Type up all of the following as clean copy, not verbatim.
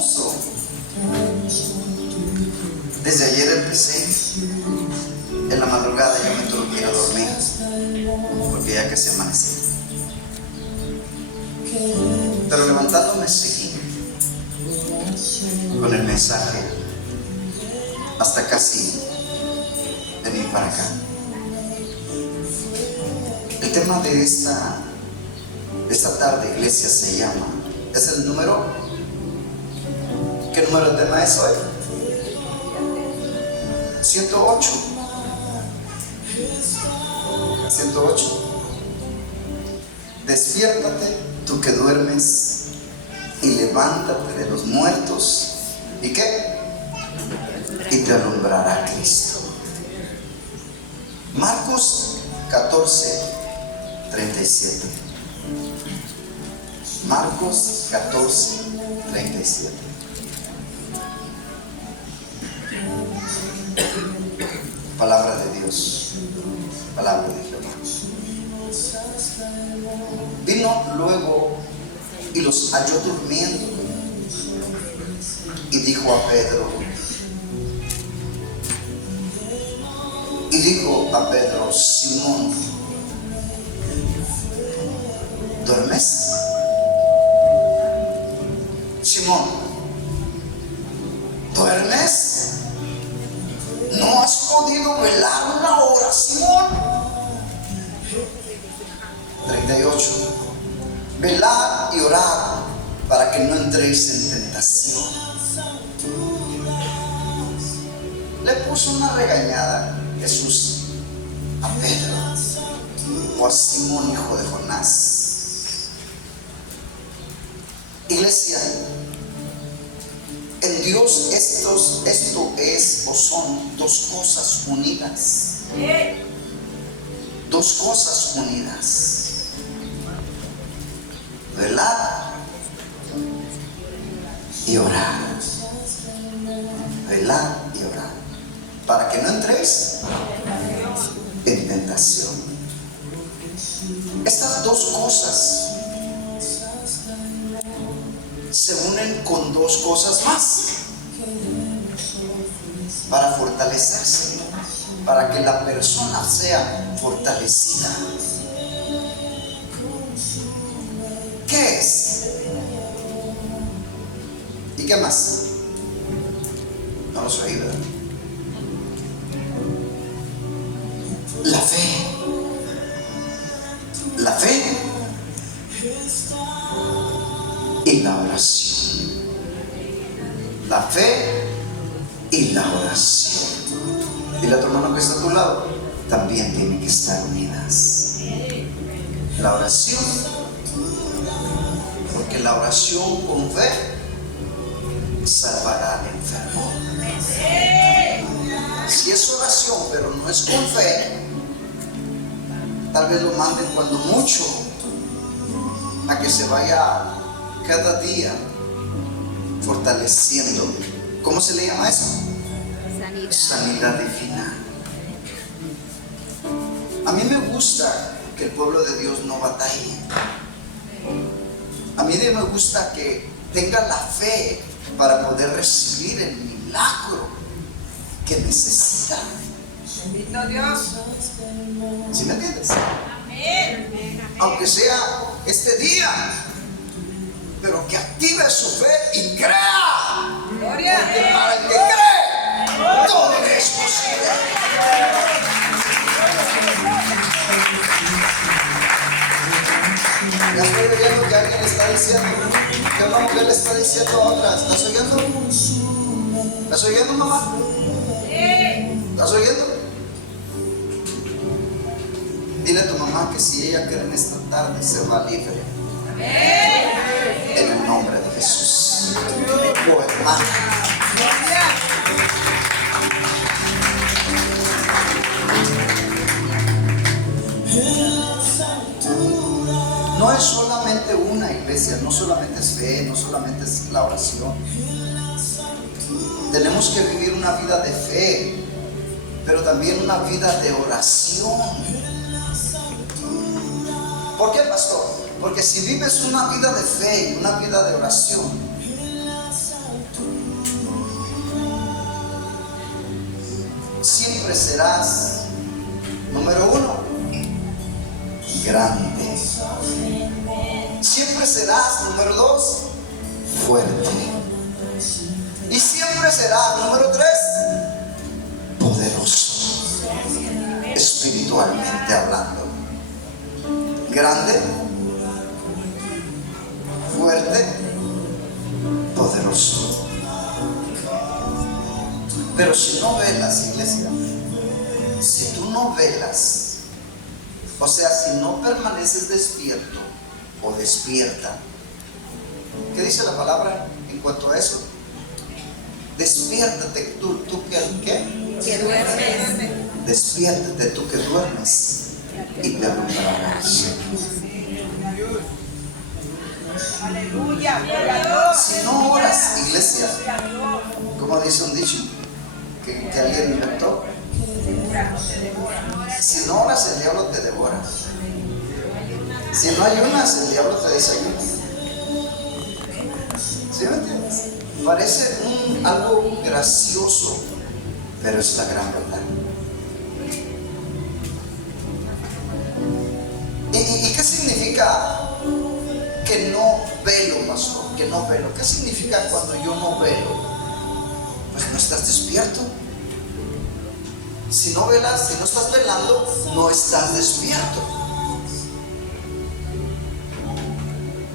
hermoso. Desde ayer empecé. En la madrugada ya me tuve que ir a dormir porque ya casi amanecía. Pero levantándome seguí con el mensaje hasta casi venir para acá. El tema de esta tarde, iglesia, se llama, es el número. ¿Qué número de tema es hoy? 108. 108. Despiértate, tú que duermes, y levántate de los muertos. ¿Y qué? Y te alumbrará Cristo. Marcos 14, 37. Marcos 14, 37. Palabra de Dios, palabra de Jehová. Vino luego y los halló durmiendo, y dijo a Pedro, Simón, ¿duermes? Simón, ¿duermes? ¿No has podido velar una hora, Simón? 38. Velad y orad para que no entréis en tentación. Le puso una regañada Jesús a Pedro o a Simón, hijo de Jonás. Iglesia, en Dios esto es o son dos cosas unidas. Dos cosas unidas. Velar y orar. Velar y orar. Para que no entréis en tentación. Estas dos cosas se unen con dos cosas más para fortalecerse, para que la persona sea fortalecida. ¿Qué es? ¿Y qué más? No los oí, ¿verdad? La fe. La fe y la oración. La fe y la oración. Dile a tu hermano que está a tu lado, también tienen que estar unidas. La oración, porque la oración con fe salvará al enfermo. Si es oración pero no es con fe, tal vez lo manden cuando mucho a que se vaya cada día fortaleciendo. ¿Cómo se le llama eso? Sanidad divina. A mí me gusta que el pueblo de Dios no batalle. A mí me gusta que tenga la fe para poder recibir el milagro que necesita. Bendito Dios. ¿Sí me entiendes? Amén. Aunque sea este día, pero que active su fe y crea. Gloria. Porque para el que cree, todo es posible. Ya estoy oyendo que alguien le está diciendo, que una mujer le está diciendo a otra. ¿Estás oyendo? ¿Estás oyendo, mamá? ¿Estás oyendo? Dile a tu mamá que si ella cree en esta tarde se va libre. En el nombre de Jesús. Oh, hermano. No es solamente una iglesia, no solamente es fe, no solamente es la oración. Tenemos que vivir una vida de fe, pero también una vida de oración. ¿Por qué, pastor? Porque si vives una vida de fe y una vida de oración, siempre serás, número 1, grande. Siempre serás, número 2, fuerte. Y siempre serás, número 3, poderoso, espiritualmente hablando. Grande, fuerte, poderoso. Pero si no velas, iglesia, si tú no velas, o sea, si no permaneces despierto o despierta, ¿qué dice la palabra en cuanto a eso? Despiértate, tú ¿qué? Que duermes. Despiértate, tú que duermes, y te alumbrarás. Aleluya, gloria a Dios. Si no oras, iglesia, como dice un dicho que alguien inventó, si no oras, el diablo te devora. Si no ayunas, el diablo te desayuna. ¿Sí me entiendes? Parece algo gracioso, pero es la gran verdad. ¿Y qué significa que no velo, pastor? Que no velo. ¿Qué significa cuando yo no velo? Pues no estás despierto. Si no velas, si no estás velando, no estás despierto.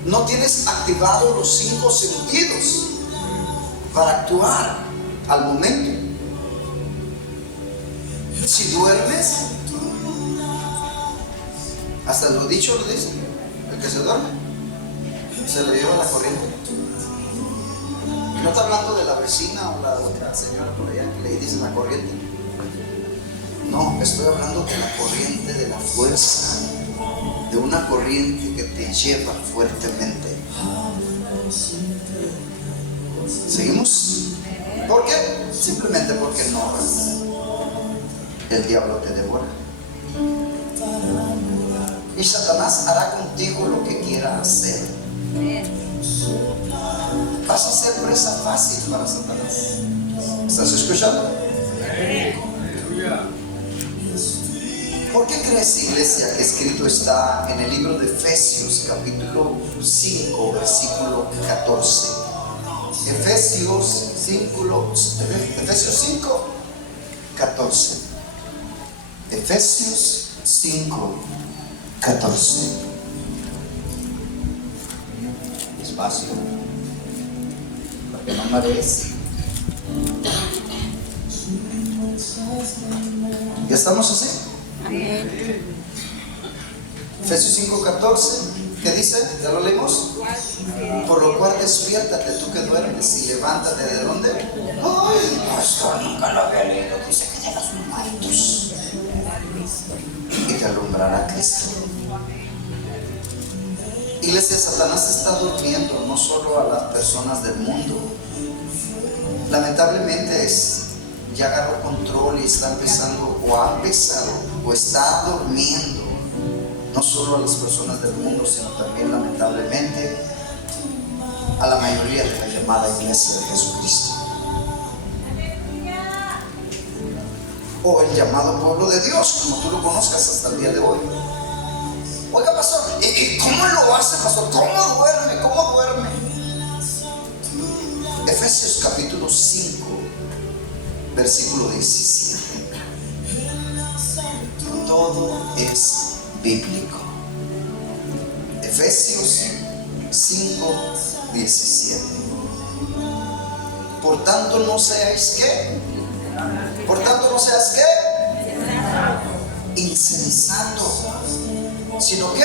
No tienes activados los 5 sentidos para actuar al momento. Si duermes, hasta lo dicho lo dice, el que se duerme se lo lleva la corriente. Y no está hablando de la vecina o la otra señora por allá que le dice la corriente. No, estoy hablando de la corriente de la fuerza, de una corriente que te lleva fuertemente. ¿Seguimos? ¿Por qué? Simplemente porque no oras. El diablo te devora. Y Satanás hará contigo lo que quiera hacer. Vas a ser presa fácil para Satanás. ¿Estás escuchando? ¿Por qué crees, iglesia, que escrito está en el libro de Efesios, capítulo 5, versículo 14? Efesios 5, 14. Efesios 5, 14. Despacio, para que no marees. ¿Ya estamos así? Amén. Efesios 5:14, ¿qué dice? ¿Ya lo leímos? Por lo cual despiértate tú que duermes y levántate. ¿De dónde? Ay, pastor, nunca lo había leído. Dice que de los muertos. Y te alumbrará Cristo. Iglesia, Satanás está durmiendo no solo a las personas del mundo. Lamentablemente ya agarró control y está empezando, o ha empezado, o está durmiendo no solo a las personas del mundo, sino también lamentablemente a la mayoría de la llamada iglesia de Jesucristo, o el llamado pueblo de Dios, como tú lo conozcas hasta el día de hoy. Oiga, pastor, ¿y cómo lo hace, pastor? ¿Cómo duerme? ¿Cómo duerme? Efesios capítulo 5, versículo 17. Todo es bíblico. Efesios 5, 17. Por tanto no seáis ¿qué? Por tanto no seas ¿qué? Insensato, sino ¿qué?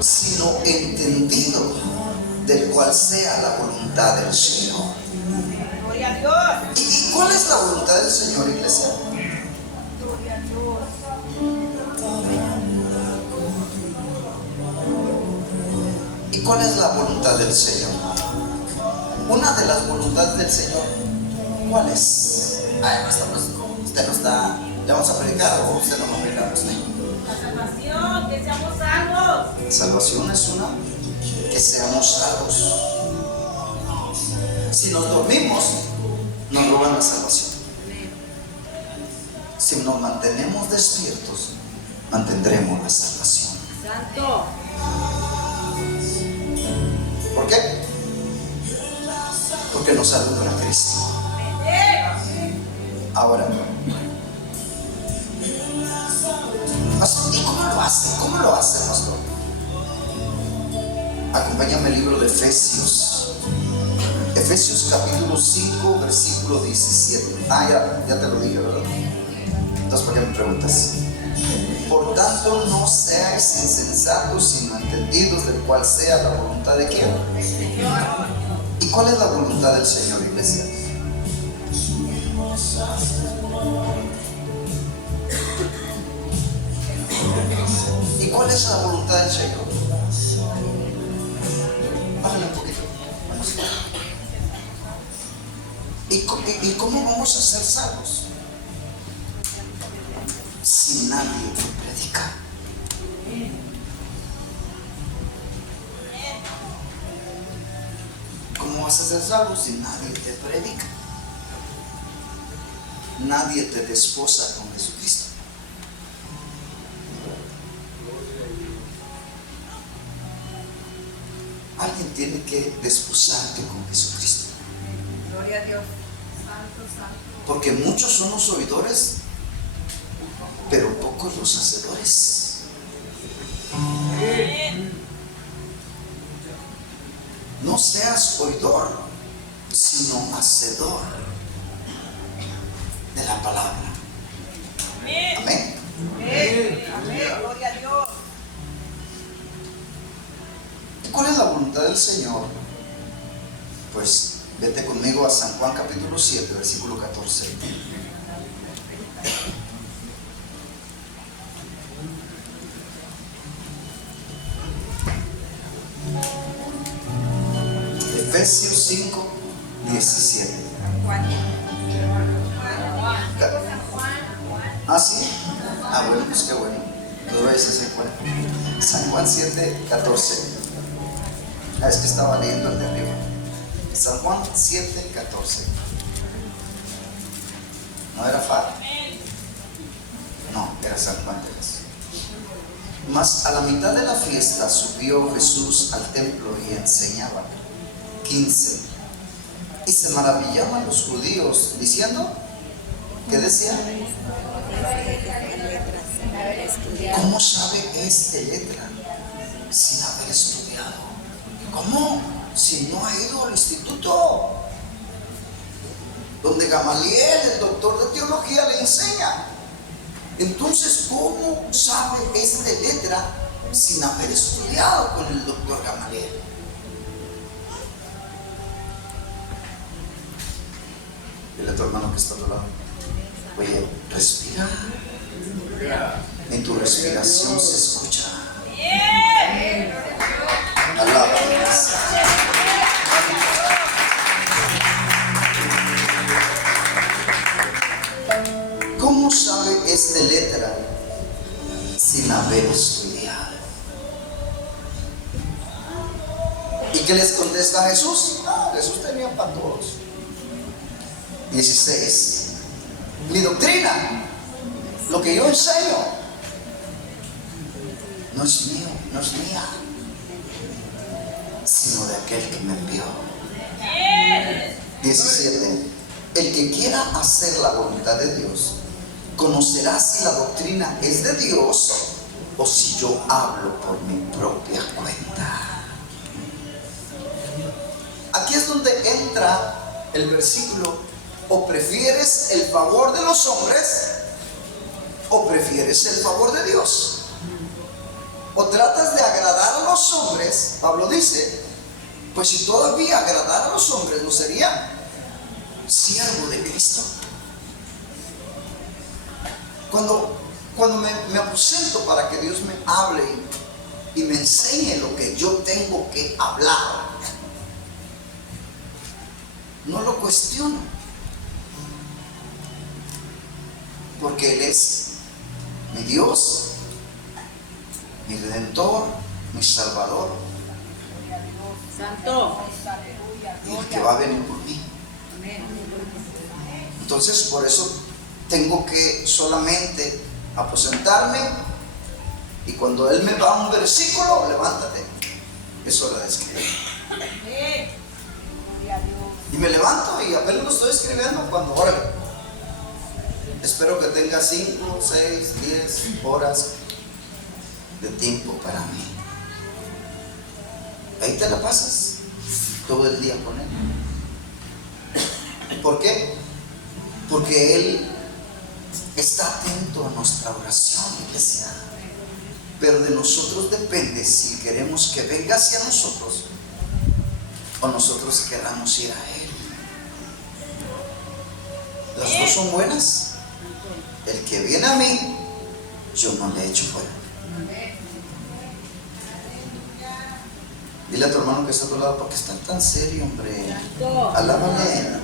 Sino entendido, del cual sea la voluntad del Señor. Gloria a Dios. ¿Y cuál es la voluntad del Señor, iglesia? Gloria a Dios. ¿Y cuál es la voluntad del Señor? Una de las voluntades del Señor, ¿cuál es? Ay, usted no está, ¿le vamos a predicar o usted no va a predicar? La salvación, que seamos salvos. Salvación es una, que seamos salvos. Si nos dormimos, nos roban la salvación. Si nos mantenemos despiertos, mantendremos la salvación. Santo. ¿Por qué? Porque nos alumbra Cristo. Ahora, pastor, ¿y cómo lo hace? ¿Cómo lo hace, pastor? Acompáñame el libro de Efesios. Efesios capítulo 5, versículo 17. Ya te lo dije, ¿verdad? Entonces, ¿por qué me preguntas? Por tanto, no seáis insensatos, sino entendidos del cual sea la voluntad de quién. ¿Y cuál es la voluntad del Señor, iglesia? ¿Y cuál es la voluntad del Señor? Bájale un poquito. ¿Y cómo vamos a ser salvos? Si nadie te predica. ¿Cómo vas a ser salvo si nadie te predica? Nadie te desposa con Jesucristo. Alguien tiene que desposarte con Jesucristo. Gloria a Dios. Santo, santo. Porque muchos son los oidores, pero pocos los hacedores. No seas oidor, sino hacedor de la palabra. Amén. Amén. Amén. Gloria a Dios. ¿Y cuál es la voluntad del Señor? Pues vete conmigo a San Juan capítulo 7, versículo 14. Efesios 5, 17. ¿Ah, sí? Ah, bueno, pues qué bueno. Dos veces se cuenta. San Juan 7, 14. Es que estaba leyendo el de arriba. San Juan 7, 14. ¿No era Far? No, era San Juan 3. Mas a la mitad de la fiesta subió Jesús al templo y enseñaba. 15. Y se maravillaban los judíos diciendo, ¿qué decían? ¿Cómo sabe este letra sin haber estudiado? ¿Cómo? Si no ha ido al instituto donde Gamaliel, el doctor de teología, le enseña. Entonces, ¿cómo sabe esta letra sin haber estudiado con el doctor Gamaliel? Dile a tu hermano que está a tu lado, oye, respira. En tu respiración se escucha. Alaba a Dios. ¿Cómo sabe esta letra sin haber estudiado? ¿Y qué les contesta Jesús? Jesús tenía para todos. 16. Mi doctrina, lo que yo enseño, no es mío, no es mía, sino de aquel que me envió. 17. El que quiera hacer la voluntad de Dios conocerá si la doctrina es de Dios o si yo hablo por mi propia cuenta. Aquí es donde entra el versículo: o prefieres el favor de los hombres o prefieres el favor de Dios. O tratas de agradar a los hombres. Pablo dice, pues si todavía agradar a los hombres, ¿no sería siervo de Cristo? Cuando me aposento para que Dios me hable y me enseñe lo que yo tengo que hablar, no lo cuestiono, porque Él es mi Dios, mi Redentor, mi Salvador, Santo. y el que va a venir por mí. Entonces, por eso tengo que solamente aposentarme y cuando Él me va a un versículo, levántate, es hora de escribir. Y me levanto y apenas lo estoy escribiendo cuando, órale, espero que tenga 5, 6, 10 horas de tiempo para mí. Ahí te la pasas todo el día con Él. ¿Por qué? Porque Él está atento a nuestra oración, iglesia. Pero de nosotros depende si queremos que venga hacia nosotros o nosotros queramos ir a Él. Las dos son buenas. El que viene a mí, yo no le echo fuera. Dile a tu hermano que está a tu lado, porque está tan serio, hombre. Alábale.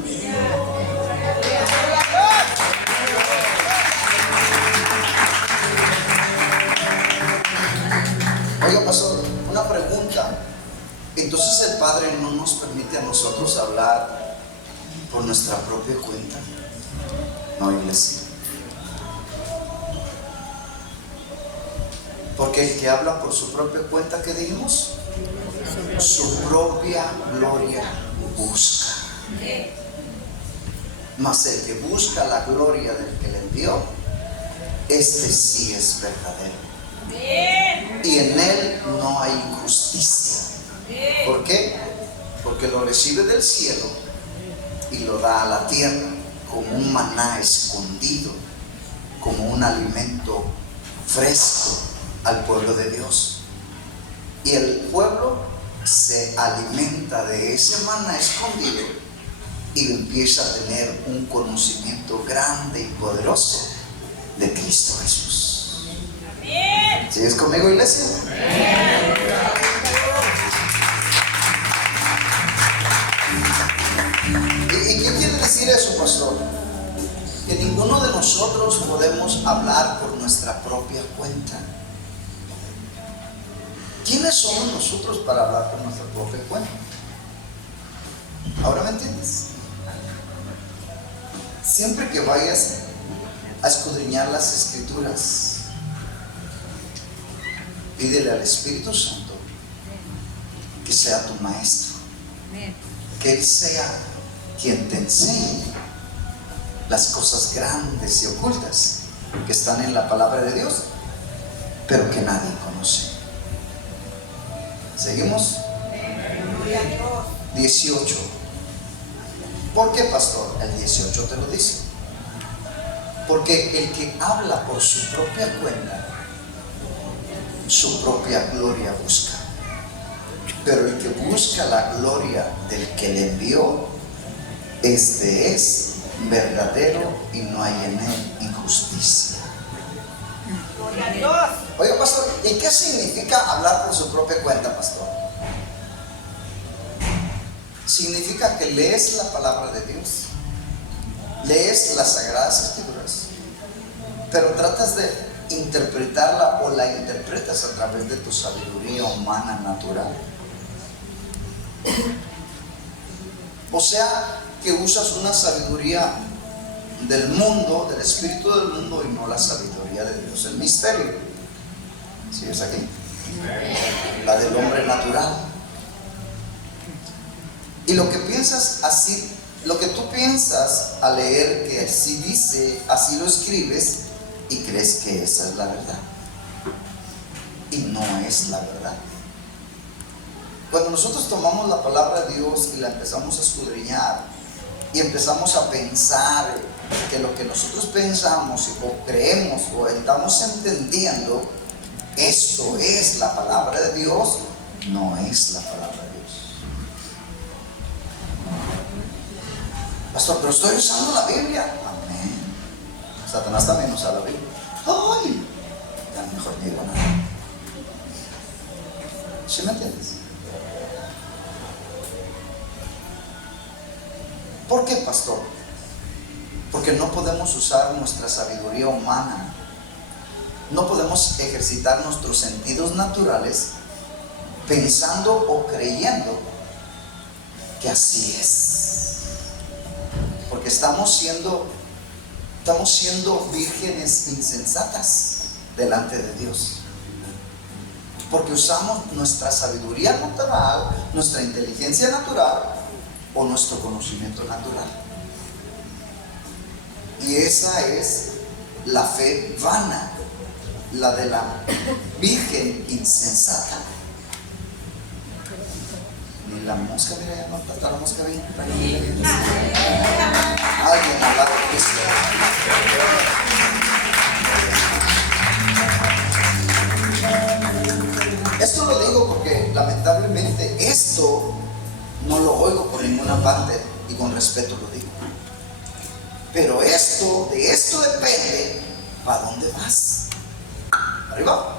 Oiga, pastor, una pregunta. Entonces el Padre no nos permite a nosotros hablar por nuestra propia cuenta. No, iglesia. Porque el que habla por su propia cuenta, ¿qué dijimos? Su propia gloria busca. Mas el que busca la gloria del que le envió, este sí es verdadero. Y en Él no hay injusticia. ¿Por qué? Porque lo recibe del cielo y lo da a la tierra como un maná escondido, como un alimento fresco al pueblo de Dios. Y el pueblo se alimenta de ese maná escondido y empieza a tener un conocimiento grande y poderoso de Cristo Jesús. ¿Sigues conmigo, iglesia? ¿Y qué quiere decir eso, pastor? Que ninguno de nosotros podemos hablar por nuestra propia cuenta. ¿Quiénes somos nosotros para hablar por nuestra propia cuenta? ¿Ahora me entiendes? Siempre que vayas a escudriñar las Escrituras, pídele al Espíritu Santo que sea tu maestro, que Él sea quien te enseñe las cosas grandes y ocultas que están en la palabra de Dios, pero que nadie conoce. ¿Seguimos? 18. ¿Por qué, pastor? El 18 te lo dice. Porque el que habla por su propia cuenta, su propia gloria busca. Pero el que busca la gloria del que le envió, este es verdadero y no hay en él injusticia. Gloria a Dios. Oiga, pastor, ¿y qué significa hablar por su propia cuenta, pastor? Significa que lees la palabra de Dios, lees las Sagradas Escrituras, pero tratas de interpretarla o la interpretas a través de tu sabiduría humana natural. O sea, que usas una sabiduría del mundo, del espíritu del mundo, y no la sabiduría de Dios, el misterio. ¿Sigues aquí? La del hombre natural. Y lo que piensas así, lo que tú piensas al leer que así dice, así lo escribes y crees que esa es la verdad. Y no es la verdad. Cuando nosotros tomamos la palabra de Dios y la empezamos a escudriñar y empezamos a pensar que lo que nosotros pensamos o creemos o estamos entendiendo, esto es la palabra de Dios, no es la palabra de Dios. Pastor, pero estoy usando la Biblia. Amén. Satanás también usa la Biblia. Ay, ya mejor no digo nada. ¿Sí me entiendes? ¿Por qué, pastor? Porque no podemos usar nuestra sabiduría humana. No podemos ejercitar nuestros sentidos naturales pensando o creyendo que así es. Porque estamos siendo estamos siendo vírgenes insensatas delante de Dios. Porque usamos nuestra sabiduría natural, nuestra inteligencia natural o nuestro conocimiento natural. Y esa es la fe vana, la de la virgen insensata. Ni la mosca, mira, ya no está la mosca bien. Alguien alaba a Cristo. Esto lo digo porque lamentablemente esto no lo oigo por ninguna parte y con respeto lo digo. Pero de esto depende para dónde vas. ¿Arriba?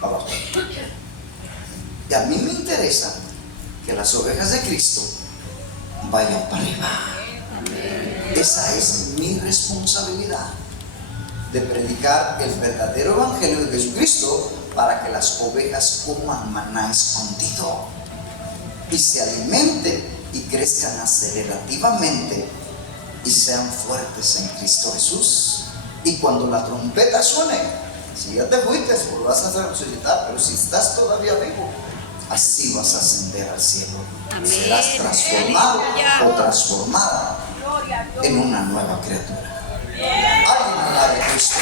Para abajo. Y a mí me interesa que las ovejas de Cristo vayan para arriba. Esa es mi responsabilidad, de predicar el verdadero evangelio de Jesucristo para que las ovejas coman maná escondido y se alimenten y crezcan acelerativamente y sean fuertes en Cristo Jesús. Y cuando la trompeta suene, si ya te fuiste, pues vas a resucitar, pero si estás todavía vivo, así vas a ascender al cielo. Amén. Serás transformado o transformada en una nueva criatura. Alguien alabe a Cristo.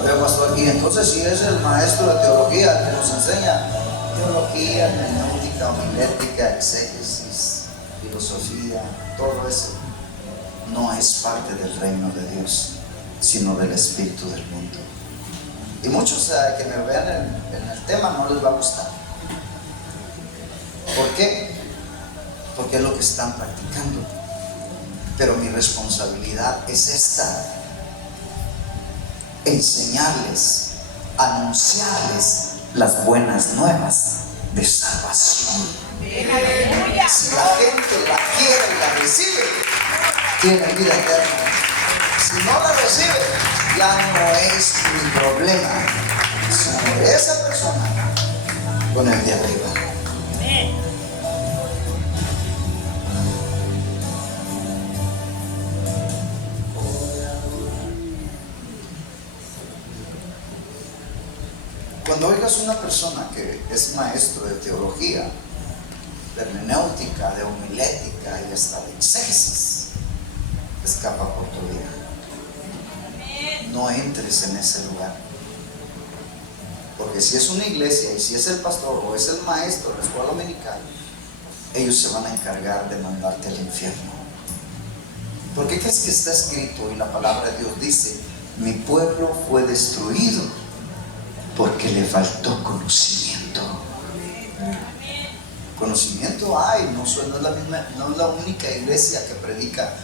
Oye, pastor, y entonces si es el maestro de teología el que nos enseña teología, hermenéutica, homilética, exégesis, filosofía, todo eso no es parte del reino de Dios, sino del espíritu del mundo. Y muchos que me vean en el tema no les va a gustar. ¿Por qué? Porque es lo que están practicando. Pero mi responsabilidad es esta: enseñarles, anunciarles las buenas nuevas de salvación. Si la gente la quiere y la recibe, tiene vida eterna. Si no la recibe, ya no es mi problema, sino de esa persona con el de arriba. Cuando oigas una persona que es maestro de teología, de hermenéutica, de homilética y hasta de exégesis, escapa por tu vida. No entres en ese lugar. Porque si es una iglesia y si es el pastor o es el maestro de la escuela dominical, ellos se van a encargar de mandarte al infierno. ¿Por qué crees que está escrito y la palabra de Dios dice: mi pueblo fue destruido porque le faltó conocimiento? Conocimiento hay, no es la única iglesia que predica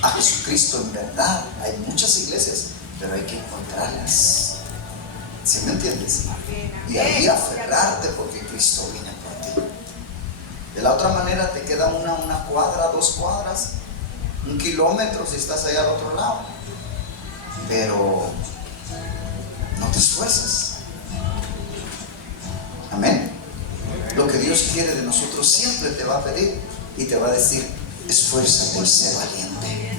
a Jesucristo en verdad. Hay muchas iglesias, pero hay que encontrarlas. ¿Sí me entiendes? Y ahí aferrarte porque Cristo viene por ti. De la otra manera te queda una cuadra, 2 cuadras, 1 kilómetro si estás allá al otro lado. Pero no te esfuerzas. Amén. Lo que Dios quiere de nosotros siempre te va a pedir y te va a decir: esfuérzate y sé valiente.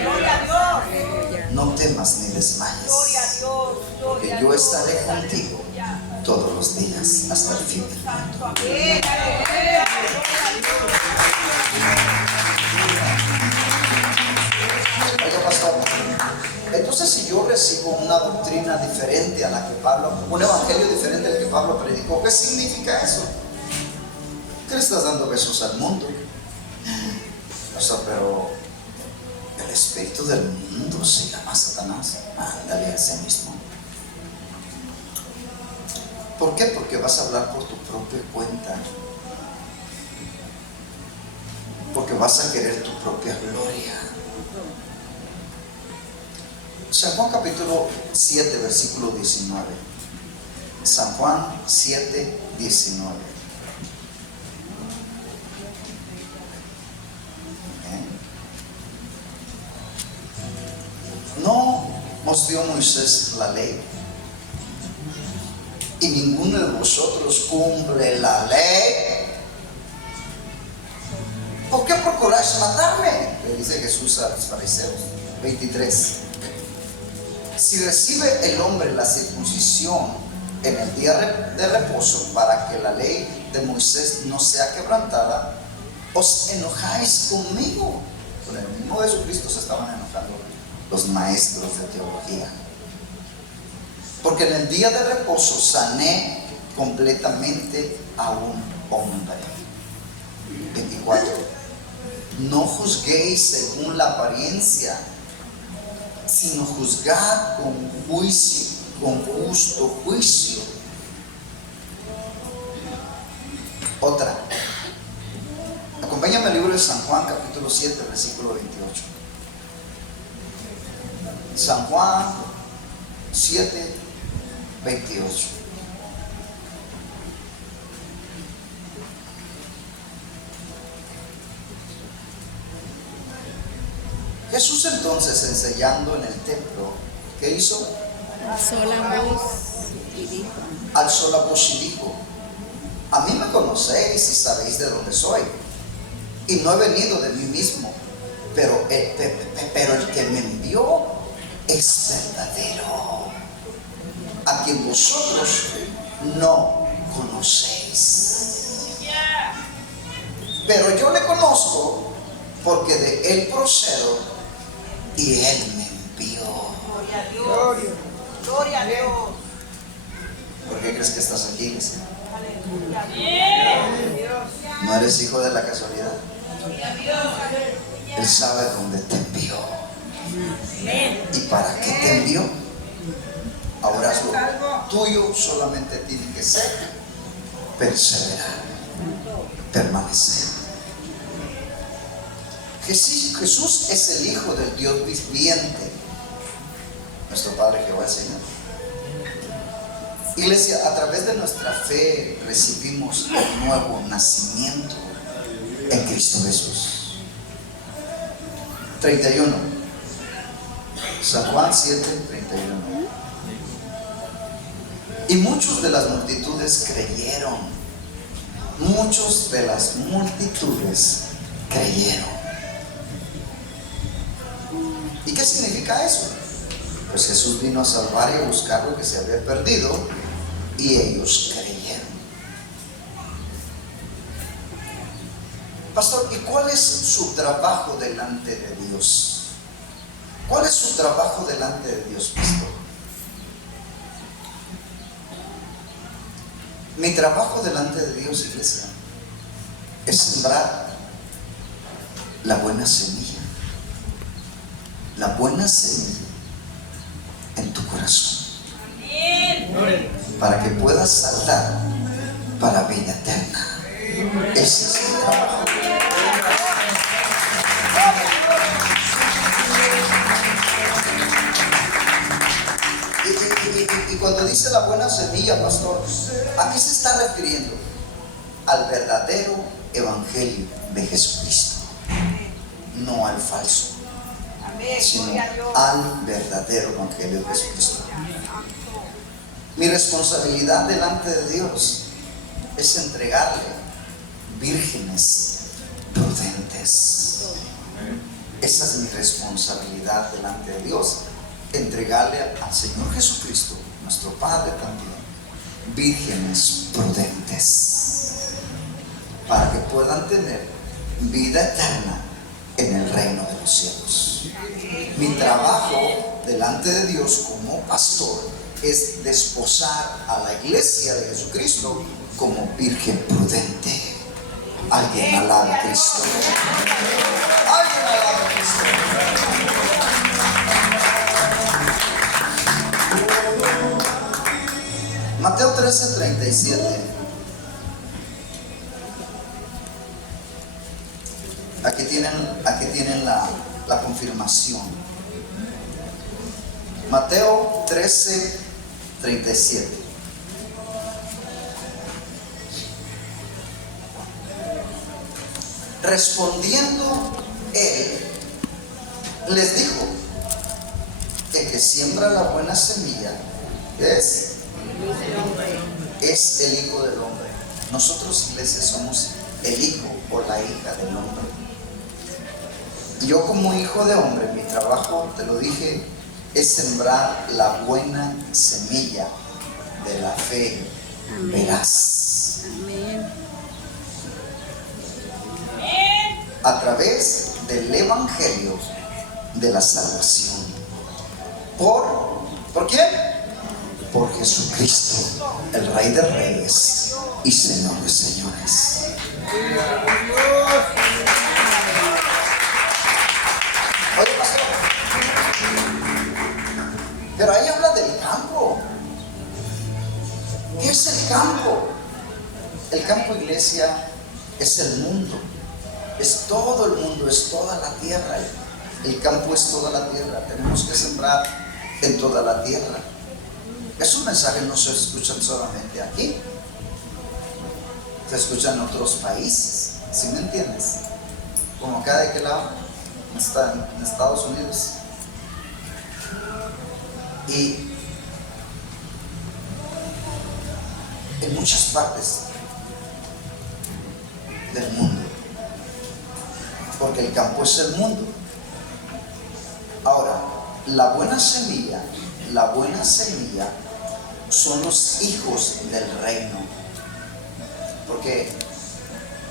Gloria a Dios. No temas ni desmayes, Gloria a Dios. porque yo estaré contigo todos los días hasta el fin del mundo. Oiga, pastor, entonces si yo recibo una doctrina diferente a la que Pablo, un evangelio diferente al que Pablo predicó, ¿qué significa eso? ¿Qué le estás dando besos al mundo? O sea, pero el espíritu del mundo se llama Satanás. Ándale a ese mismo. ¿Por qué? Porque vas a hablar por tu propia cuenta. Porque vas a querer tu propia gloria. San Juan capítulo 7, versículo 19. San Juan 7, 19. ¿No nos dio Moisés la ley? y ninguno de vosotros cumple la ley, ¿por qué procuráis matarme?, le dice Jesús a los fariseos. 23. Si recibe el hombre la circuncisión en el día de reposo para que la ley de Moisés no sea quebrantada, os enojáis conmigo. Con el mismo Jesucristo se estaban enojando los maestros de teología, porque en el día de reposo sané completamente a un hombre. 24. No juzguéis según la apariencia, sino juzgad con juicio, con justo juicio. Otra. Acompáñame al libro de San Juan, capítulo 7, versículo 28. San Juan 7, 28. Jesús entonces, enseñando en el templo, ¿qué hizo? Alzó la voz y dijo: Alzó la voz y dijo: a mí me conocéis y sabéis de dónde soy, y no he venido de mí mismo, pero el que me envió es verdadero, a quien vosotros no conocéis. Pero yo le conozco, porque de él procedo y él me envió. Gloria a Dios. Gloria a Dios. ¿Por qué crees que estás aquí, iglesia? Aleluya. No eres hijo de la casualidad. Gloria a Dios. Él sabe dónde te envió y para qué te envió. Ahora lo tuyo solamente tiene que ser perseverar, permanecer. Jesús es el Hijo del Dios viviente, nuestro Padre Jehová el Señor. Iglesia, a través de nuestra fe recibimos el nuevo nacimiento en Cristo Jesús. 31. San Juan 7, 31. Y muchos de las multitudes creyeron. Muchos de las multitudes creyeron. ¿Y qué significa eso? Pues Jesús vino a salvar y a buscar lo que se había perdido, y ellos creyeron. Pastor, ¿y cuál es su trabajo delante de Dios? ¿Cuál es su trabajo delante de Dios, pastor? Mi trabajo delante de Dios, iglesia, es sembrar la buena semilla. La buena semilla en tu corazón, para que puedas saltar para vida eterna. Ese es mi trabajo. Y cuando dice la buena semilla, pastor, ¿a qué se está refiriendo? Al verdadero evangelio de Jesucristo, no al falso, sino al verdadero evangelio de Jesucristo. Mi responsabilidad delante de Dios es entregarle vírgenes prudentes. Esa es mi responsabilidad delante de Dios, entregarle al Señor Jesucristo, nuestro Padre también, vírgenes prudentes, para que puedan tener vida eterna en el reino de los cielos. Mi trabajo delante de Dios como pastor es desposar a la iglesia de Jesucristo como virgen prudente. Alguien alaba a Cristo. Alguien alaba a Cristo. Mateo 13:37. Aquí tienen la confirmación. Mateo 13:37. Respondiendo él, les dijo: el que siembra la buena semilla es es el Hijo del Hombre. Nosotros, iglesia, somos el hijo o la hija del hombre. Yo como hijo de hombre, mi trabajo, te lo dije, es sembrar la buena semilla de la fe veraz. Amén. A través del Evangelio de la salvación. ¿Por quién? Por Jesucristo, el Rey de Reyes y Señor de Señores. Oye, pastor, pero ahí habla del campo. ¿Qué es el campo? El campo, iglesia, es el mundo. Es todo el mundo, es toda la tierra. El campo es toda la tierra. Tenemos que sembrar en toda la tierra. Esos mensajes no se escuchan solamente aquí, se escuchan en otros países. ¿Sí me entiendes? Como acá de qué lado, está en Estados Unidos. Y en muchas partes del mundo, porque el campo es el mundo. Ahora, la buena semilla son los hijos del reino. Porque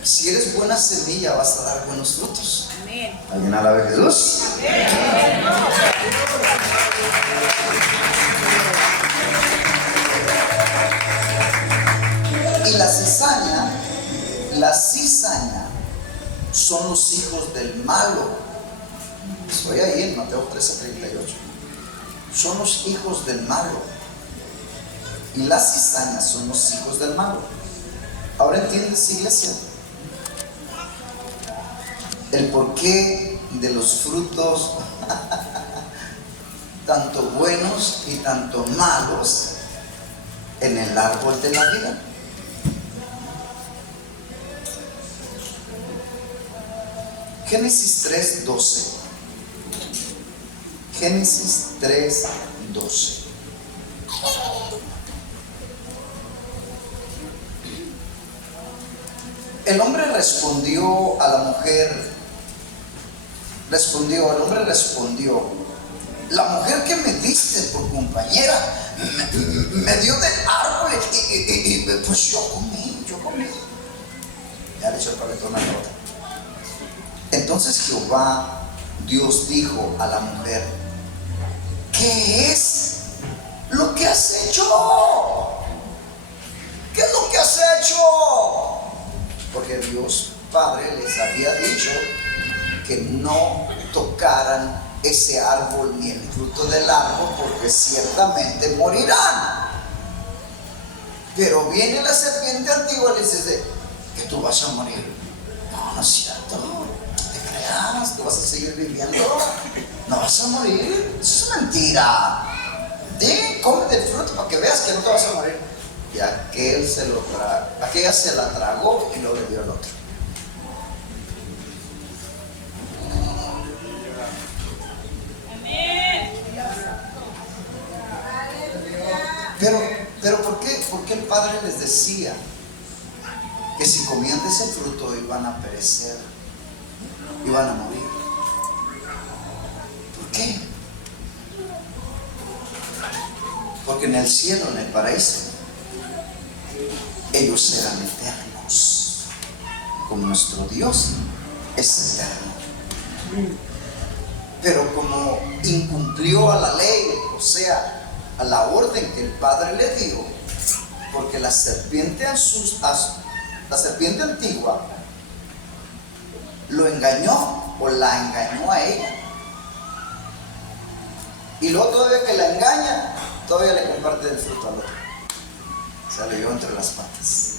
si eres buena semilla vas a dar buenos frutos. Amén. ¿Alguien alabe a Jesús? Y la cizaña son los hijos del malo. Estoy ahí en Mateo 13:38. Son los hijos del malo. Y las cizañas son los hijos del malo. Ahora entiendes, iglesia, el porqué de los frutos tanto buenos y tanto malos en el árbol de la vida. Génesis 3:12. Génesis 3:12. El hombre respondió a la mujer, la mujer que me diste por compañera me dio del árbol y pues yo comí. Ya le echó el paletón a la otra. Entonces Jehová Dios dijo a la mujer: ¿qué es lo que has hecho? ¿Qué es lo que has hecho? Porque Dios Padre les había dicho que no tocaran ese árbol ni el fruto del árbol, porque ciertamente morirán. Pero viene la serpiente antigua y les dice que tú vas a morir. No es cierto, no te creas, tú vas a seguir viviendo, no vas a morir, eso es mentira. Come del fruto para que veas que no te vas a morir. Y aquella se la tragó y lo le dio al otro. Pero ¿por qué el Padre les decía que si comían de ese fruto iban a perecer, iban a morir? ¿Por qué? Porque en el cielo, en el paraíso, ellos serán eternos, como nuestro Dios es eterno. Pero como incumplió a la ley, o sea, a la orden que el Padre le dio, porque la serpiente antigua lo engañó o la engañó a ella, y luego todavía que la engaña, todavía le comparte del fruto al otro. Se le dio entre las patas.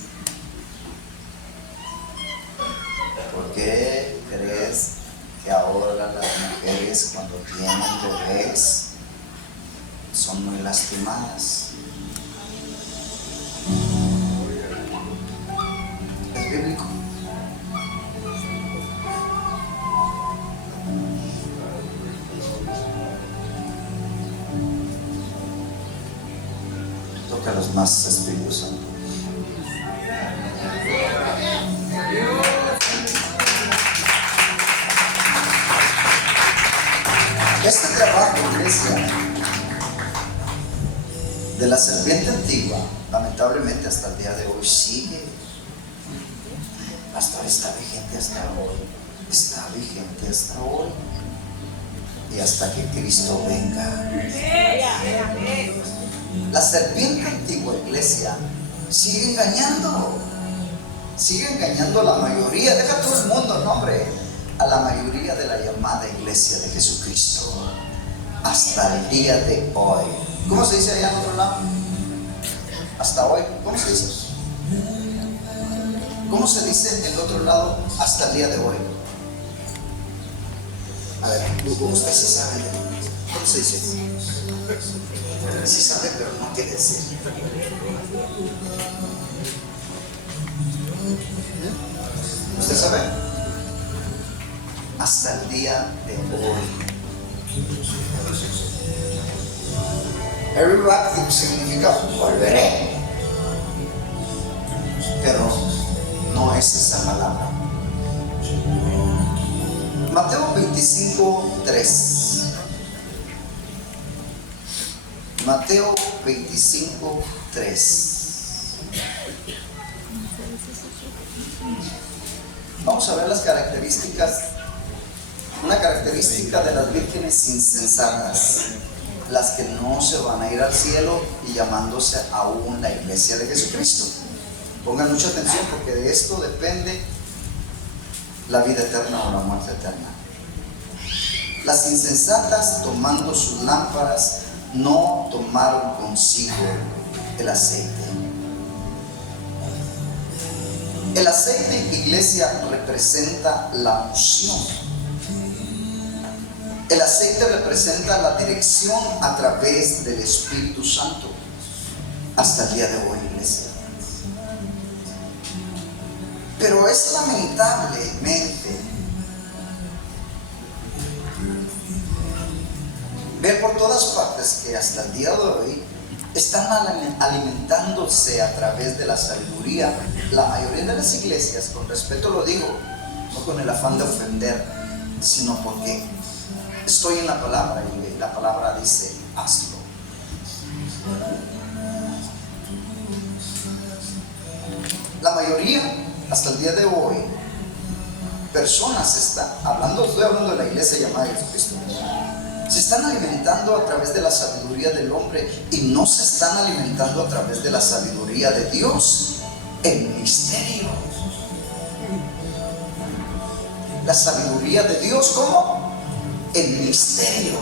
¿Por qué crees que ahora las mujeres cuando tienen bebés son muy lastimadas? Es bíblico. Toca a los más Espíritu Santo. Este trabajo, iglesia, de la serpiente antigua, lamentablemente hasta el día de hoy sigue. Pastor, está vigente hasta hoy. Está vigente hasta hoy. Y hasta que Cristo venga. La serpiente antigua, iglesia, sigue engañando. Sigue engañando a la mayoría. Deja todo el mundo, no, hombre. A la mayoría de la llamada iglesia de Jesucristo. Hasta el día de hoy. ¿Cómo se dice allá en otro lado? Hasta hoy. ¿Cómo se dice? ¿Cómo se dice en el otro lado hasta el día de hoy? A ver, usted sí sabe. ¿Cómo se dice? Sí sabe, pero no quiere decir. ¿Usted sabe? Hasta el día de hoy. Everybody significa volveré. Pero no es esa palabra. Mateo 25:3. Mateo 25:3. Vamos a ver las características. Una característica de las vírgenes insensatas, las que no se van a ir al cielo y llamándose aún la iglesia de Jesucristo. Pongan mucha atención porque de esto depende la vida eterna o la muerte eterna. Las insensatas, tomando sus lámparas, no tomaron consigo el aceite. El aceite, iglesia, representa la unción. El aceite representa la dirección a través del Espíritu Santo. Hasta el día de hoy, iglesia. Pero es lamentablemente ver por todas partes que hasta el día de hoy están alimentándose a través de la sabiduría. La mayoría de las iglesias, con respeto lo digo, no con el afán de ofender, sino porque estoy en la palabra y la palabra dice, hazlo. La mayoría, hasta el día de hoy, personas estoy hablando de la iglesia llamada Jesucristo, se están alimentando a través de la sabiduría del hombre y no se están alimentando a través de la sabiduría de Dios, el misterio. La sabiduría de Dios, ¿cómo? El misterio.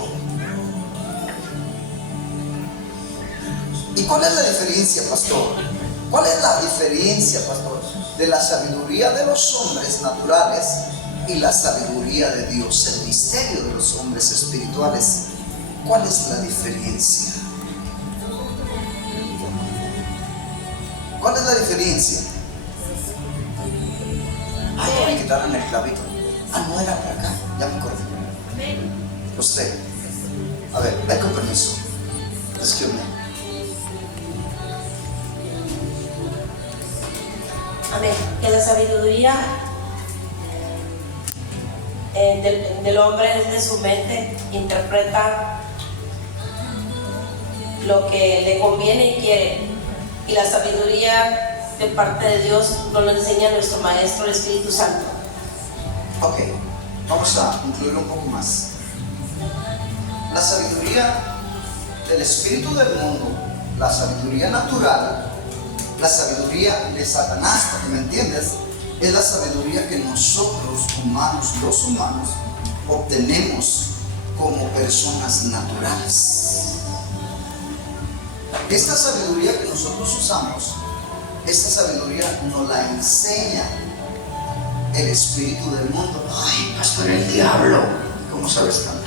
¿Y cuál es la diferencia, pastor? ¿Cuál es la diferencia, pastor, de la sabiduría de los hombres naturales y la sabiduría de Dios, el misterio de los hombres espirituales? ¿Cuál es la diferencia? ¿Cuál es la diferencia? Ay, ya me quitaron el clavito. Ah, no era para acá, ya me acordé. Usted, a ver, ven con permiso. Excuse me. Amén. Que la sabiduría del hombre desde su mente interpreta lo que le conviene y quiere, y la sabiduría de parte de Dios nos lo enseña nuestro Maestro, el Espíritu Santo. Ok, vamos a incluir un poco más. La sabiduría del espíritu del mundo, la sabiduría natural, la sabiduría de Satanás, ¿para que me entiendes? Es la sabiduría que nosotros humanos, los humanos, obtenemos como personas naturales. Esta sabiduría que nosotros usamos, esta sabiduría nos la enseña el espíritu del mundo. Ay, pastor, el diablo, ¿cómo sabes tanto?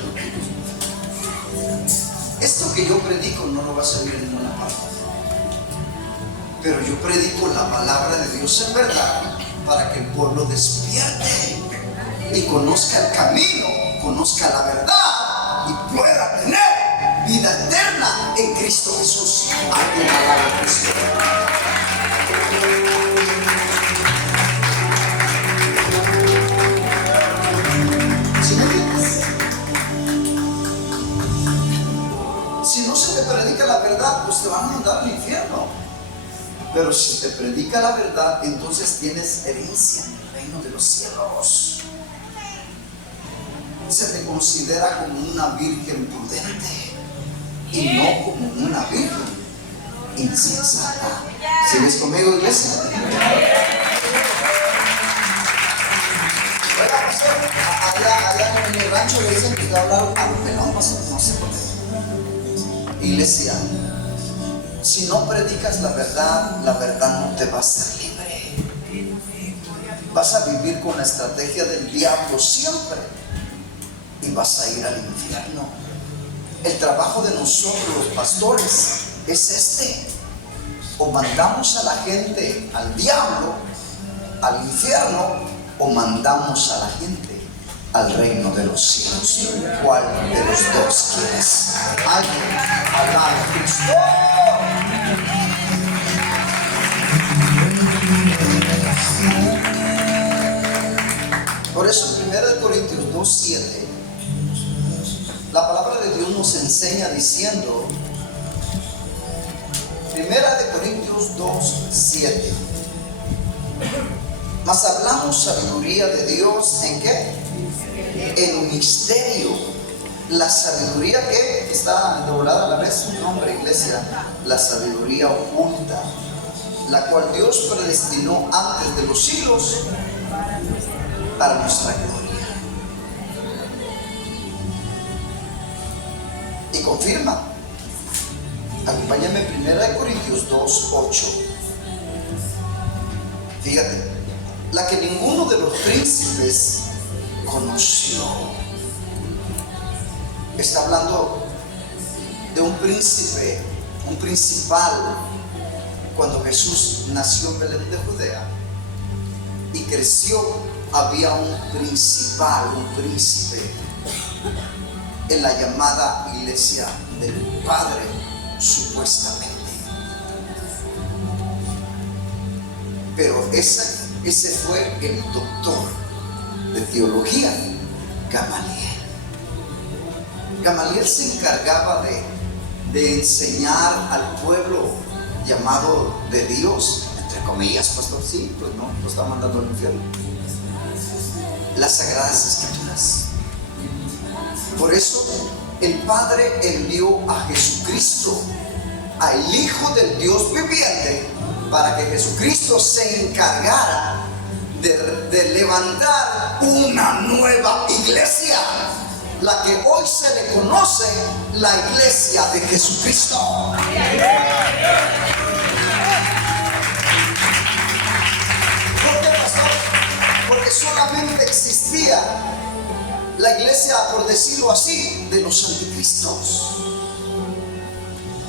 Esto que yo predico no lo vas a oír en ninguna parte, pero yo predico la palabra de Dios en verdad para que el pueblo despierte y conozca el camino, conozca la verdad y pueda tener vida eterna en Cristo Jesús. Alguien alaba a Cristo. ¿Sí me entiendes? predica la verdad, pues te van a mandar al infierno. Pero si te predica la verdad, entonces tienes herencia en el reino de los cielos. Se te considera como una virgen prudente y no como una virgen insensata. ¿Sigues conmigo, iglesia? Allá en el rancho le dicen que te va a hablar a los pelón, no sé por qué. Iglesia, si no predicas la verdad no te va a hacer libre. Vas a vivir con la estrategia del diablo siempre y vas a ir al infierno. El trabajo de nosotros los pastores es este: o mandamos a la gente al diablo, al infierno, o mandamos a la gente al reino de los cielos. ¿Cuál de los dos quieres? Alguien alaba a Cristo. Por eso 1 Corintios 2:7, la palabra de Dios nos enseña diciendo, 1 Corintios 2:7, mas hablamos sabiduría de Dios ¿en qué? En misterio. La sabiduría que está doblada a la vez su nombre, iglesia, la sabiduría oculta, la cual Dios predestinó antes de los siglos para nuestra gloria. Y confirma, acompáñame, 1 Corintios 2:8. Fíjate, la que ninguno de los príncipes conoció. Está hablando de un príncipe, un principal. Cuando Jesús nació en Belén de Judea y creció, había un principal, un príncipe en la llamada iglesia del Padre, supuestamente. Pero ese fue el doctor de teología, Gamaliel. Gamaliel se encargaba de enseñar al pueblo llamado de Dios, entre comillas, pastor, sí, pues no, lo está mandando al infierno, las sagradas escrituras. Por eso el Padre envió a Jesucristo, al Hijo del Dios viviente, para que Jesucristo se encargara de levantar una nueva iglesia, la que hoy se le conoce la iglesia de Jesucristo. ¿Por qué, pastor? Porque solamente existía la iglesia, por decirlo así, de los anticristos.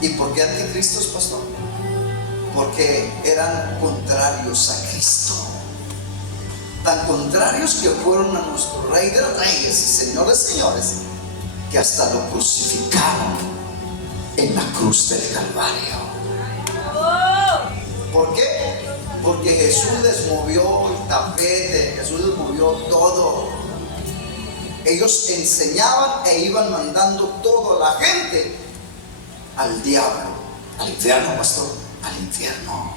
¿Y por qué anticristos, pastor? Porque eran contrarios a Cristo. Tan contrarios que fueron a nuestro Rey de Reyes y Señor de Señores, que hasta lo crucificaron en la cruz del Calvario. ¿Por qué? Porque Jesús les movió el tapete, Jesús les movió todo. Ellos enseñaban e iban mandando toda la gente al diablo, al infierno, pastor, al infierno.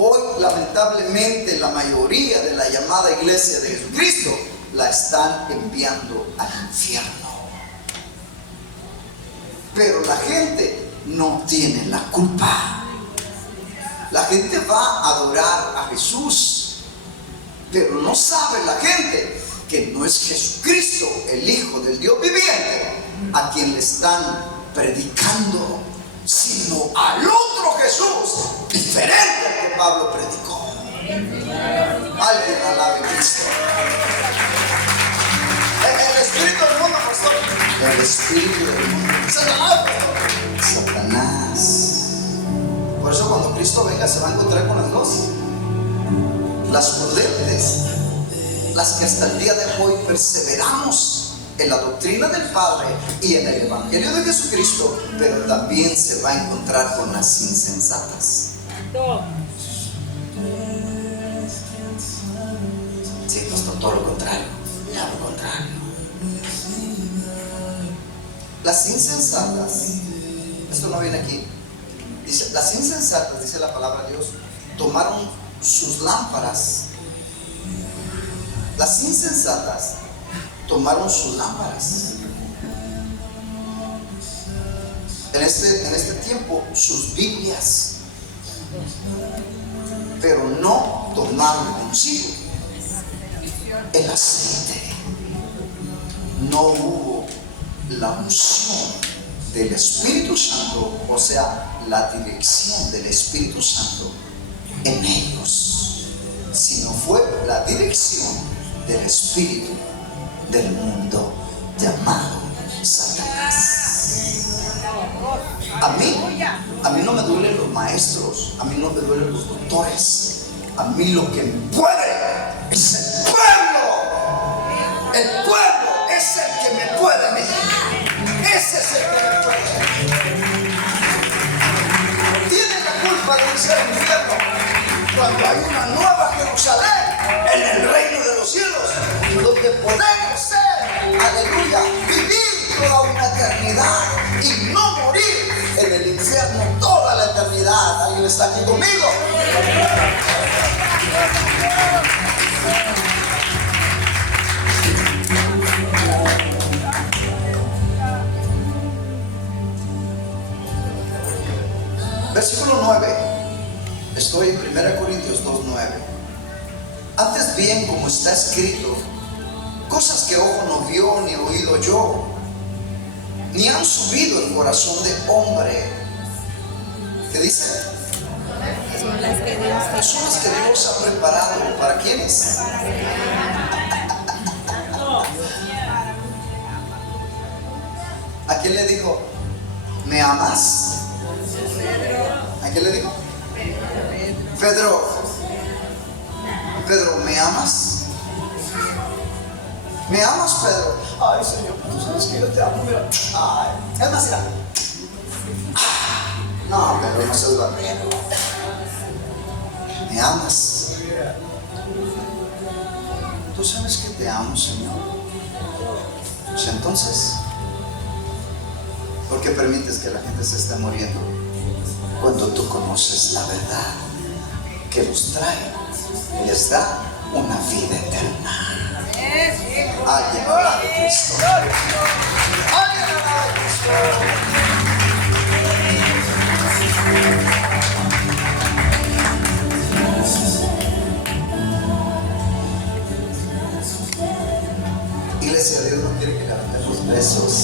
Hoy, lamentablemente, la mayoría de la llamada iglesia de Jesucristo la están enviando al infierno. Pero la gente no tiene la culpa. La gente va a adorar a Jesús, pero no sabe la gente que no es Jesucristo, el Hijo del Dios viviente, a quien le están predicando, sino al otro Jesús, diferente al que Pablo predicó. Alguien alabe a Cristo. El espíritu del mundo, pastor. El espíritu del mundo. Satanás. Por eso cuando Cristo venga se va a encontrar con las dos. Las prudentes, las que hasta el día de hoy perseveramos en la doctrina del Padre y en el Evangelio de Jesucristo, pero también se va a encontrar con las insensatas. Sí, pues no, todo lo contrario, ya lo contrario. Las insensatas esto no viene aquí. Dice, las insensatas, dice la palabra de Dios, tomaron sus lámparas. Las insensatas tomaron sus lámparas. En este tiempo, sus Biblias, pero no tomaron consigo el aceite. No hubo la unción del Espíritu Santo, o sea, la dirección del Espíritu Santo en ellos, sino fue la dirección del espíritu del mundo llamado Satanás. A mí no me duelen los maestros, a mí no me duelen los doctores, a mí lo que me puede es el pueblo. El pueblo es el que me puede a mí. Ese es el que me puede. Tiene la culpa de irse al infierno cuando hay una nueva Jerusalén en el reino de los cielos, donde podemos ser, aleluya, vivir toda una eternidad y no morir en el infierno toda la eternidad. ¿Alguien está aquí conmigo? Versículo 9. Estoy en 1 Corintios 2:9. Antes bien, como está escrito, cosas que ojo no vio ni oído yo, ni han subido el corazón de hombre. ¿Qué dice? Son las que Dios ha preparado. ¿Para quiénes? ¿A quién le dijo? ¿Me amas? ¿A quién le dijo? Pedro, ¿me amas? ¿Me amas, Pedro? Ay, Señor, tú sabes que yo te amo, mira. Ay, es más, mira. No, Pedro, no seas barbero. ¿Me amas? Tú sabes que te amo, Señor. Pues entonces, ¿por qué permites que la gente se esté muriendo cuando tú conoces la verdad que los trae y les da una vida eterna? Alguien habla de Cristo. Alguien habla de Cristo. Iglesia, Dios no quiere que levantemos besos.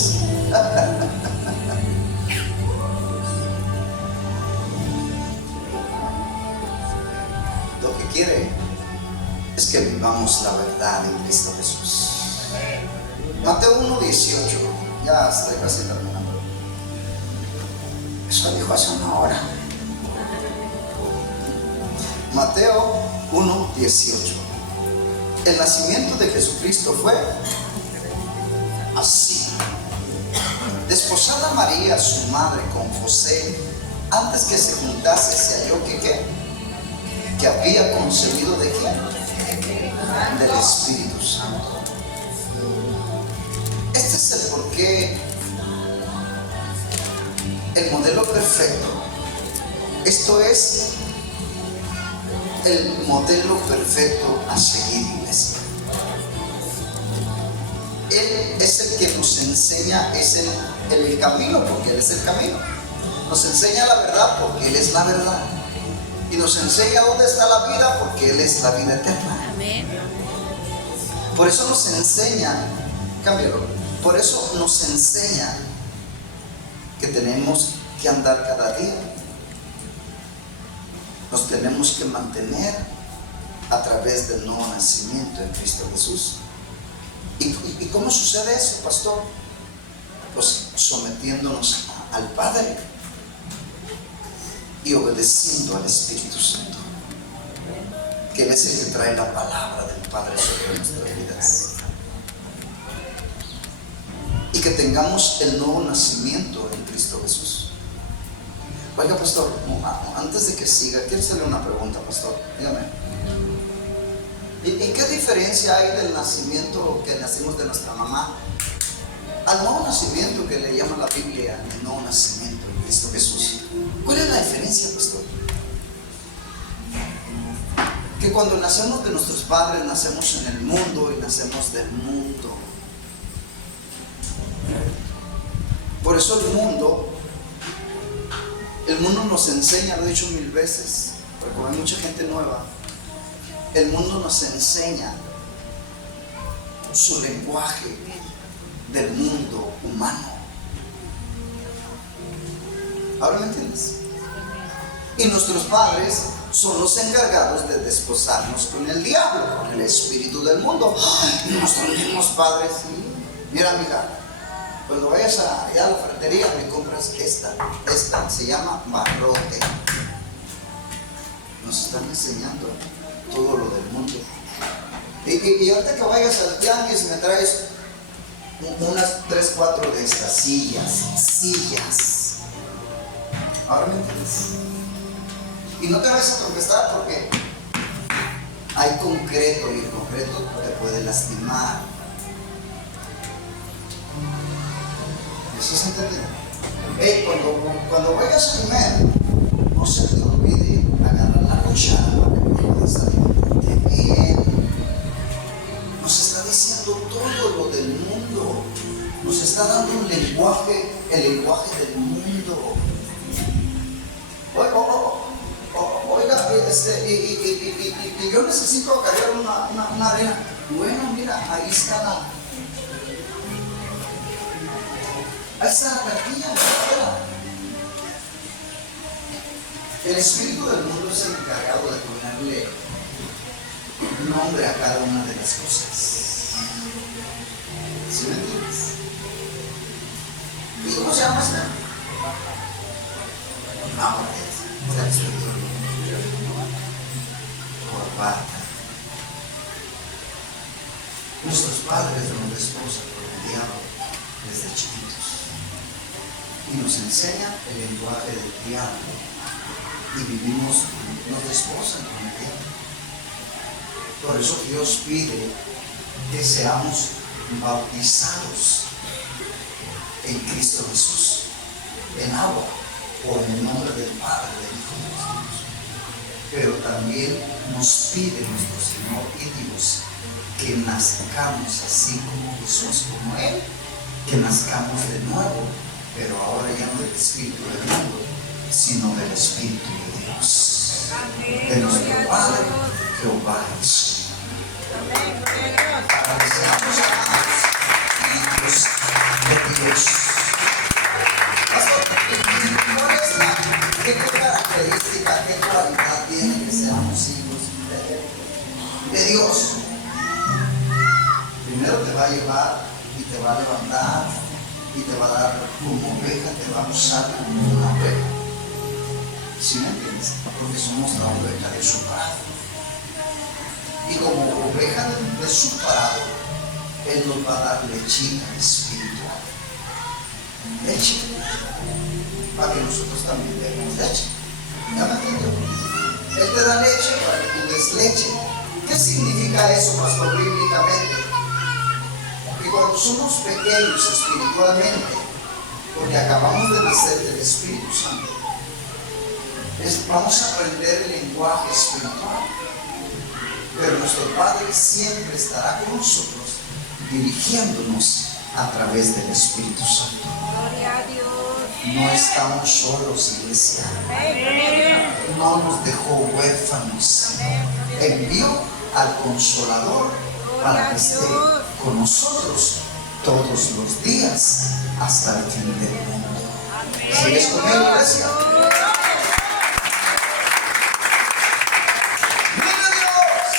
Lo que quiere es que vivamos la verdad en Cristo Jesús. Mateo 1:18. Ya estoy casi terminando. Eso dijo hace una hora. Mateo 1:18. El nacimiento de Jesucristo fue así. Desposada María, su madre, con José, antes que se juntase, se halló que había concebido ¿de quién? Del Espíritu Santo. Este es el porqué, el modelo perfecto. Esto es el modelo perfecto a seguir, iglesia. Él es el que nos enseña, es el camino, porque Él es el camino. Nos enseña la verdad porque Él es la verdad. Y nos enseña dónde está la vida porque Él es la vida eterna. Amén. Por eso nos enseña, cámbialo, por eso nos enseña que tenemos que andar cada día. Nos tenemos que mantener a través del nuevo nacimiento en Cristo Jesús. ¿Y cómo sucede eso, pastor? Pues sometiéndonos al Padre y obedeciendo al Espíritu Santo, que Él es el que trae la palabra del Padre sobre nuestras vidas. Y que tengamos el nuevo nacimiento en Cristo Jesús. Oiga, pastor, antes de que siga, quiero hacerle una pregunta, pastor. Dígame. ¿Y qué diferencia hay del nacimiento que nacimos de nuestra mamá al nuevo nacimiento que le llama la Biblia el nuevo nacimiento en Cristo diferencia, pastor. Que cuando nacemos de nuestros padres, nacemos en el mundo y nacemos del mundo. Por eso el mundo nos enseña, lo he dicho 1000 veces, porque como hay mucha gente nueva, el mundo nos enseña su lenguaje del mundo humano. ¿Ahora me entiendes? Y nuestros padres son los encargados de desposarnos con el diablo, con el espíritu del mundo. ¡Ay! Nuestros mismos padres, sí. Mira, amiga, cuando vayas allá a la ferretería me compras esta se llama barrote. Nos están enseñando todo lo del mundo. Y ahorita que vayas al tianguis me traes unas 3, 4 de estas sillas. Ahora me entiendes. Y no te vayas a tropezar porque hay concreto y el concreto te puede lastimar. ¿Eso se entiende? Cuando vayas a comer, no se te olvide agarrar la cuchara para que puedas alimentarte bien. Nos está diciendo todo lo del mundo. Nos está dando un lenguaje, el lenguaje del mundo. Oiga, y yo necesito cargar una arena. Bueno, mira, ahí está la cartilla. El espíritu del mundo es el encargado de ponerle nombre a cada una de las cosas. ¿Sí me entiendes? ¿Y cómo se llama esta? No, es el espíritu del mundo. Corbata. Nuestros padres nos desposan por el diablo desde chiquitos y nos enseñan el lenguaje del diablo y nos desposan con el diablo. Por eso Dios pide que seamos bautizados en Cristo Jesús, en agua o en el nombre del Padre, del Hijo y del Espíritu. Pero también nos pide nuestro Señor y Dios que nazcamos así como Jesús, como Él, que nazcamos de nuevo, pero ahora ya no del espíritu del mundo, sino del Espíritu de Dios, de nuestro Padre Jehová Jesús. Para que seamos amados hijos de Dios. ¿Qué característica, qué cualidad tiene que seamos hijos de Dios? Primero te va a llevar y te va a levantar y te va a dar como oveja, te va a usar como una oveja. ¿Sí me entiendes? Porque somos la oveja de su prado. Y como oveja de su prado, Él nos va a dar lechita espiritual. Leche. Para que nosotros también demos leche. ¿Ya me entiendes? Él te da leche para que tú des leche. ¿Qué significa eso, pastor, bíblicamente? Que cuando somos pequeños espiritualmente, porque acabamos de nacer del Espíritu Santo, vamos a aprender el lenguaje espiritual. Pero nuestro Padre siempre estará con nosotros, dirigiéndonos a través del Espíritu Santo. Gloria a Dios. No estamos solos, iglesia. No nos dejó huérfanos. Envió al Consolador para que esté con nosotros todos los días hasta el fin del mundo. ¿Sigues conmigo, iglesia? ¡Viva Dios!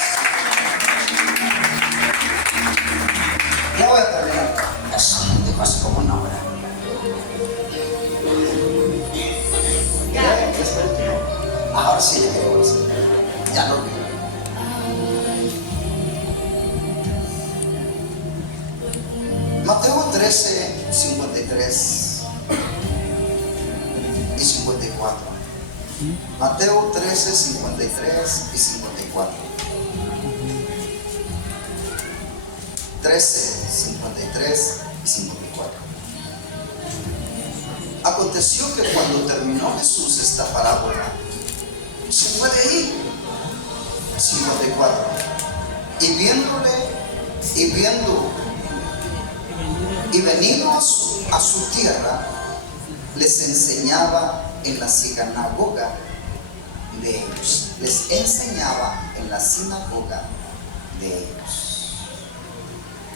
Ya voy a terminar. Eso me dijo así como una hora. Ahora sí ya quedó así. Ya lo vi. Mateo 13, 53 y 54. Mateo 13, 53 y 54. 13, 53 y 54. Aconteció que cuando terminó Jesús esta parábola, se fue de ahí. 54. Y venido a su tierra, les enseñaba en la sinagoga de ellos. Les enseñaba en la sinagoga de ellos.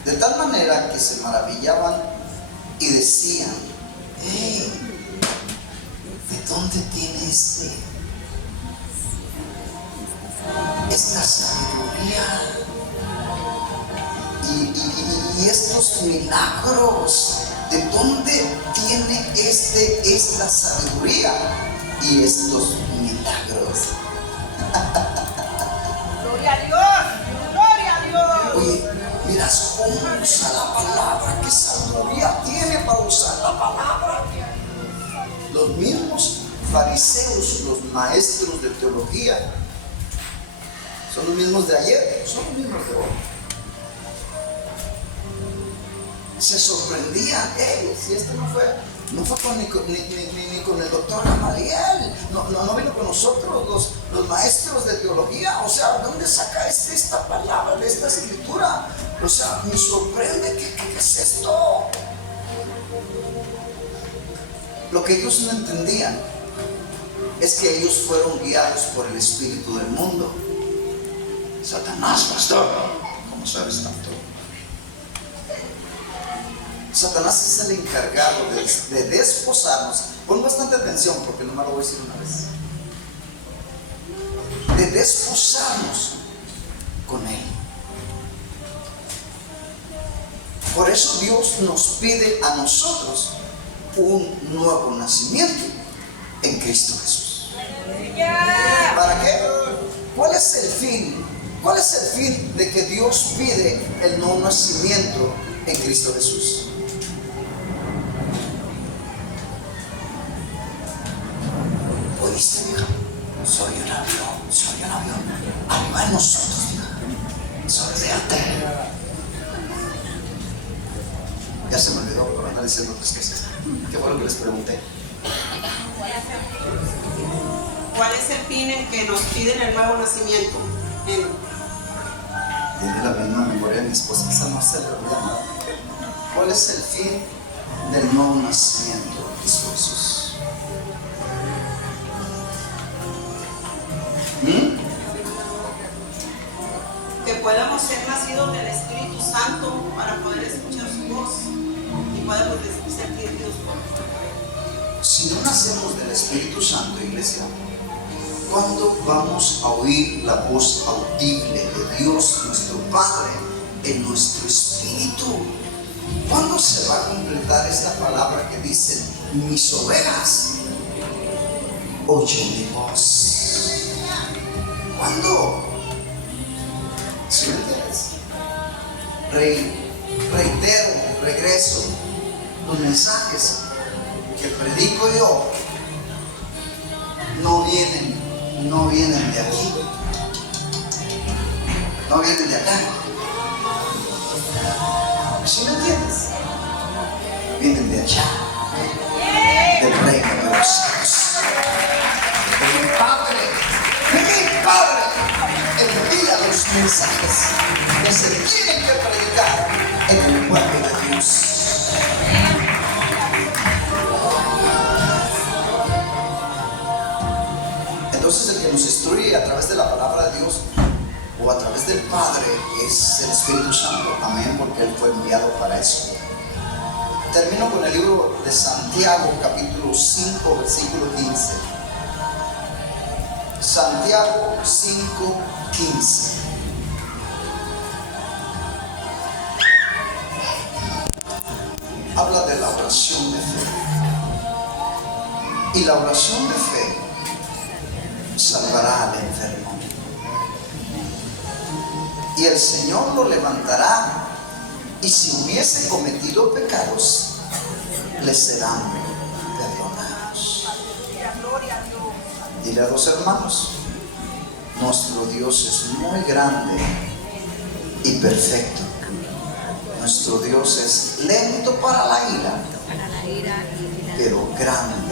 De tal manera que se maravillaban y decían: hey, ¿de dónde tiene esta sabiduría y estos milagros? ¿De dónde tiene esta sabiduría y estos milagros? Gloria a Dios, gloria a Dios. Oye, miras cómo usa la palabra, qué sabiduría tiene para usar la palabra. Los mismos fariseos, los maestros de teología, son los mismos de ayer, son los mismos de hoy. Se sorprendían ellos, y esto no fue ni con el doctor Gamaliel, no vino con nosotros los maestros de teología. O sea, ¿dónde saca esta palabra de esta escritura? O sea, me sorprende, ¿qué es esto? Lo que ellos no entendían es que ellos fueron guiados por el espíritu del mundo. Satanás, pastor, ¿cómo sabes tanto? Satanás es el encargado de desposarnos. Pon bastante atención porque no me lo voy a decir una vez. De desposarnos con Él. Por eso Dios nos pide a nosotros un nuevo nacimiento en Cristo Jesús. ¿Para qué? ¿Cuál es el fin? ¿Cuál es el fin de que Dios pide el nuevo nacimiento en Cristo Jesús? ¿Oíste, vieja? Soy un avión. Arriba de nosotros, vieja. Sordeate. Ya se me olvidó por andar diciendo otras cosas. ¿Qué fue lo que les pregunté? ¿Cuál es el fin en que nos piden el nuevo nacimiento? Tiene la misma memoria de mi esposa, esa no se le olvida nada. ¿Cuál es el fin del nuevo nacimiento de Cristo Jesús? Que podamos ser nacidos del Espíritu Santo para poder escuchar su voz y podamos sentir Dios por nuestra fe. Si no nacemos del Espíritu Santo, iglesia, ¿cuándo vamos a oír la voz audible de Dios, nuestro Padre, en nuestro espíritu? ¿Cuándo se va a completar esta palabra que dice: mis ovejas oyen mi voz? ¿Cuándo? ¿Sí me entiendes? Regreso los mensajes que predico yo no vienen de aquí, no vienen de acá. ¿Sí me entiendes? Vienen de allá, del reino de los cielos. De mi Padre envía los mensajes que se tienen que predicar en el pueblo de Dios. Entonces el que nos instruye a través de la palabra de Dios o a través del Padre es el Espíritu Santo. Amén, porque Él fue enviado para eso. Termino con el libro de Santiago, capítulo 5, versículo 15. Santiago 5, 15. Habla de la oración de fe. Y la oración de fe salvará al enfermo. Y el Señor lo levantará, y si hubiese cometido pecados, le serán perdonados. Dile a dos hermanos: nuestro Dios es muy grande y perfecto. Nuestro Dios es lento para la ira, pero grande grande.